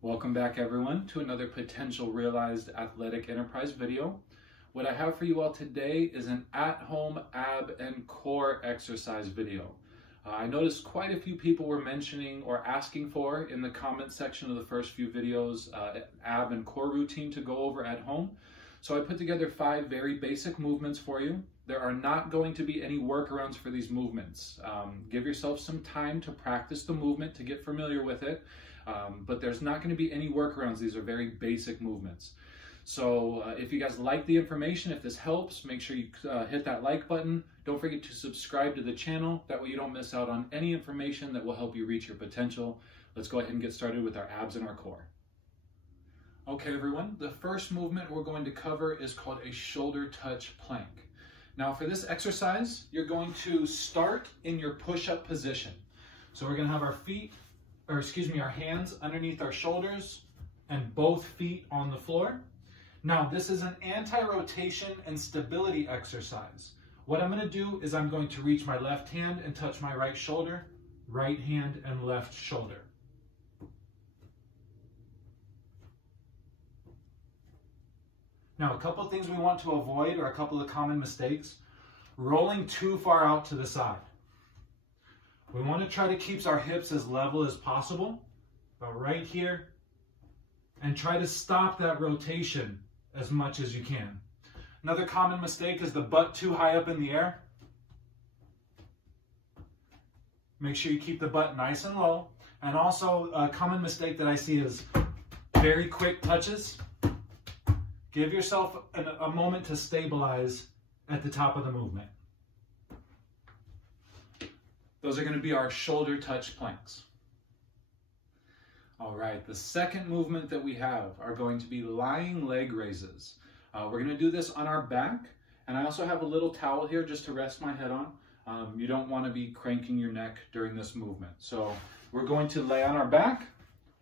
Welcome back everyone to another potential realized athletic enterprise video. What I have for you all today is an at-home ab and core exercise video. I noticed quite a few people were mentioning or asking for in the comment section of the first few videos an ab and core routine to go over at home. So I put together 5 very basic movements for you. There are not going to be any workarounds for these movements. Give yourself some time to practice the movement, to get familiar with it. But there's not going to be any workarounds. These are very basic movements. So if you guys like the information, if this helps, make sure you hit that like button. Don't forget to subscribe to the channel. That way you don't miss out on any information that will help you reach your potential. Let's go ahead and get started with our abs and our core. Okay everyone, the first movement we're going to cover is called a shoulder touch plank. Now for this exercise, you're going to start in your push-up position. So we're going to have our hands underneath our shoulders and both feet on the floor. Now this is an anti-rotation and stability exercise. What I'm going to do is I'm going to reach my left hand and touch my right shoulder, right hand and left shoulder. Now a couple of things we want to avoid, or a couple of common mistakes: rolling too far out to the side. We want to try to keep our hips as level as possible, about right here, and try to stop that rotation as much as you can. Another common mistake is the butt too high up in the air. Make sure you keep the butt nice and low. And also a common mistake that I see is very quick touches. Give yourself a moment to stabilize at the top of the movement. Those are going to be our shoulder touch planks. All right, the second movement that we have are going to be lying leg raises. We're going to do this on our back, and I also have a little towel here just to rest my head on. You don't want to be cranking your neck during this movement. So we're going to lay on our back.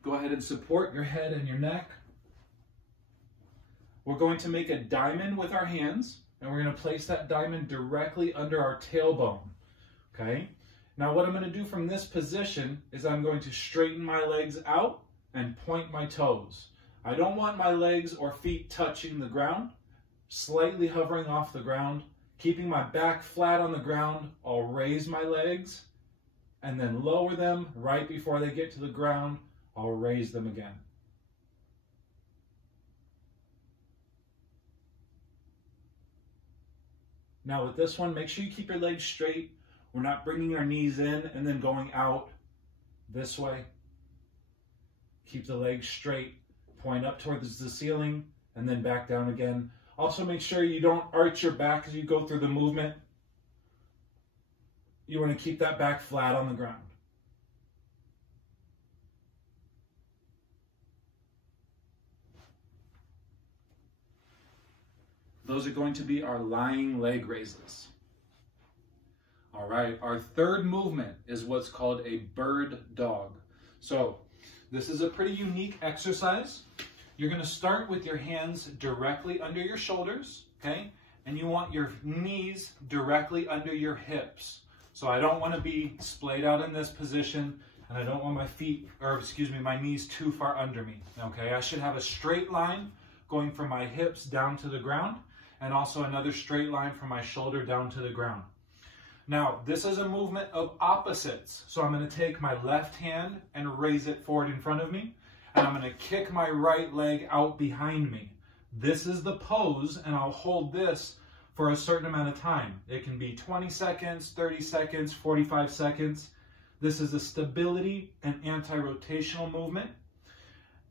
Go ahead and support your head and your neck. We're going to make a diamond with our hands, and we're going to place that diamond directly under our tailbone. Okay? Now what I'm going to do from this position is I'm going to straighten my legs out and point my toes. I don't want my legs or feet touching the ground, slightly hovering off the ground. Keeping my back flat on the ground, I'll raise my legs and then lower them right before they get to the ground. I'll raise them again. Now with this one, make sure you keep your legs straight. We're not bringing our knees in and then going out this way. Keep the legs straight, point up towards the ceiling, and then back down again. Also make sure you don't arch your back as you go through the movement. You want to keep that back flat on the ground. Those are going to be our lying leg raises. All right, our third movement is what's called a bird dog. So this is a pretty unique exercise. You're going to start with your hands directly under your shoulders, okay? And you want your knees directly under your hips. So I don't want to be splayed out in this position, and I don't want my knees too far under me, okay? I should have a straight line going from my hips down to the ground, and also another straight line from my shoulder down to the ground. Now, this is a movement of opposites. So I'm going to take my left hand and raise it forward in front of me, and I'm going to kick my right leg out behind me. This is the pose, and I'll hold this for a certain amount of time. It can be 20 seconds, 30 seconds, 45 seconds. This is a stability and anti-rotational movement.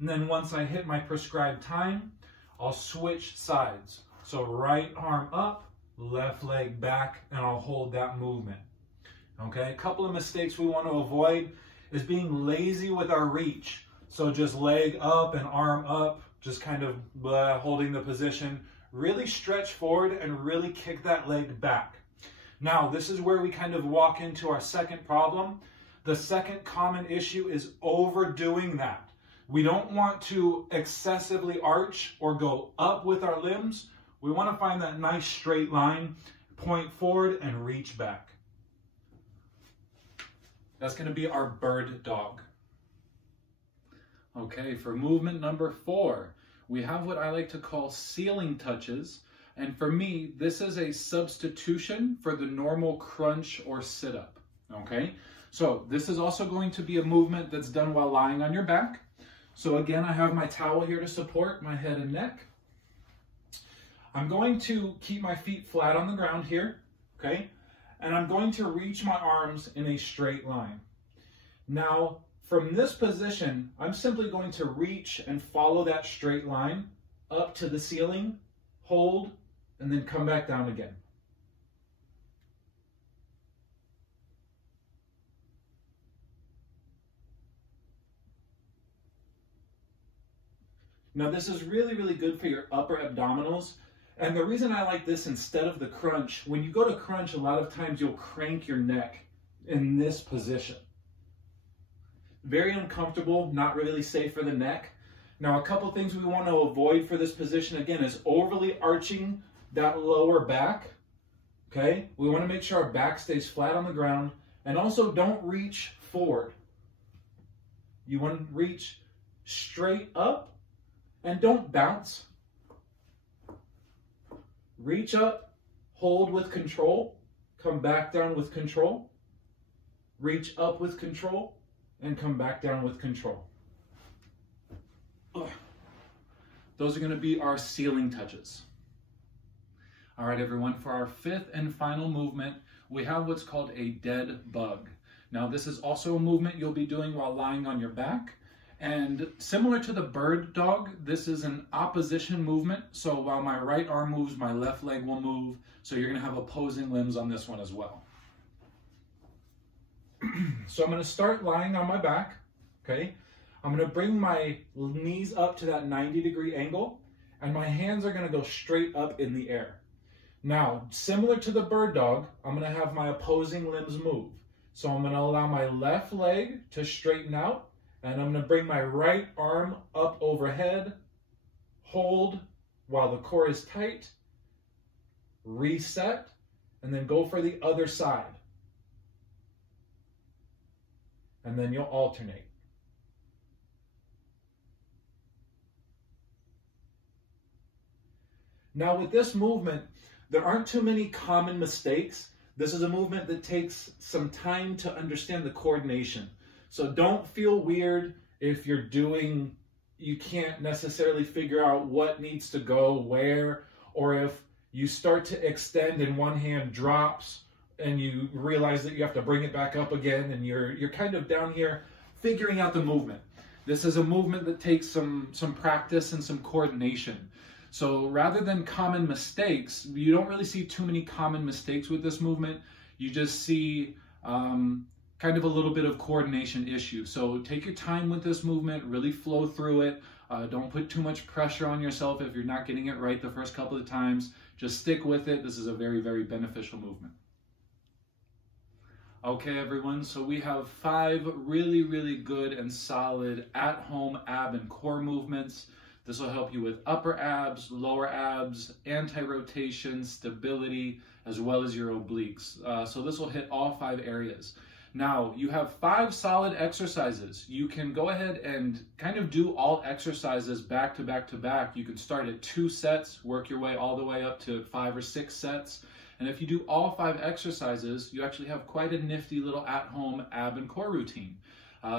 And then once I hit my prescribed time, I'll switch sides. So right arm up, left leg back, and I'll hold that movement. Okay, a couple of mistakes we want to avoid is being lazy with our reach. So just leg up and arm up, just kind of holding the position. Really stretch forward and really kick that leg back. Now, this is where we kind of walk into our second problem. The second common issue is overdoing that. We don't want to excessively arch or go up with our limbs. We want to find that nice straight line, point forward and reach back. That's going to be our bird dog. Okay, for movement number 4, we have what I like to call ceiling touches. And for me, this is a substitution for the normal crunch or sit-up, okay? So this is also going to be a movement that's done while lying on your back. So again, I have my towel here to support my head and neck. I'm going to keep my feet flat on the ground here, okay? And I'm going to reach my arms in a straight line. Now, from this position, I'm simply going to reach and follow that straight line up to the ceiling, hold, and then come back down again. Now this is really, really good for your upper abdominals. And the reason I like this instead of the crunch, when you go to crunch, a lot of times you'll crank your neck in this position. Very uncomfortable, not really safe for the neck. Now a couple things we want to avoid for this position, again, is overly arching that lower back, okay? We want to make sure our back stays flat on the ground, and also don't reach forward. You want to reach straight up and don't bounce. Reach up, hold with control, come back down with control, reach up with control, and come back down with control. Ugh. Those are going to be our ceiling touches. All right, everyone, for our 5th and final movement, we have what's called a dead bug. Now, this is also a movement you'll be doing while lying on your back. And similar to the bird dog, this is an opposition movement. So while my right arm moves, my left leg will move. So you're going to have opposing limbs on this one as well. So I'm going to start lying on my back, okay? I'm going to bring my knees up to that 90-degree angle, and my hands are going to go straight up in the air. Now, similar to the bird dog, I'm going to have my opposing limbs move. So I'm going to allow my left leg to straighten out, and I'm going to bring my right arm up overhead, hold while the core is tight, reset, and then go for the other side. And then you'll alternate. Now with this movement, there aren't too many common mistakes. This is a movement that takes some time to understand the coordination. So don't feel weird if you're doing, you can't necessarily figure out what needs to go where, or if you start to extend and one hand drops and you realize that you have to bring it back up again and you're kind of down here figuring out the movement. This is a movement that takes some practice and some coordination. So rather than common mistakes, you don't really see too many common mistakes with this movement. You just see kind of a little bit of coordination issue. So take your time with this movement, really flow through it. Don't put too much pressure on yourself if you're not getting it right the first couple of times. Just stick with it. This is a very, very beneficial movement. Okay, everyone, so we have 5 really, really good and solid at-home ab and core movements. This will help you with upper abs, lower abs, anti-rotation, stability, as well as your obliques. So this will hit all 5 areas. Now, you have 5 solid exercises. You can go ahead and kind of do all exercises back to back to back. You can start at 2 sets, work your way all the way up to 5 or 6 sets. And if you do all 5 exercises, you actually have quite a nifty little at-home ab and core routine.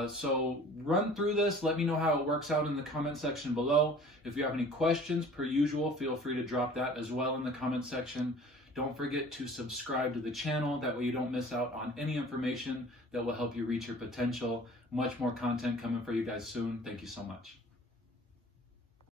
So run through this. Let me know how it works out in the comment section below. If you have any questions, per usual, feel free to drop that as well in the comment section. Don't forget to subscribe to the channel. That way you don't miss out on any information that will help you reach your potential. Much more content coming for you guys soon. Thank you so much.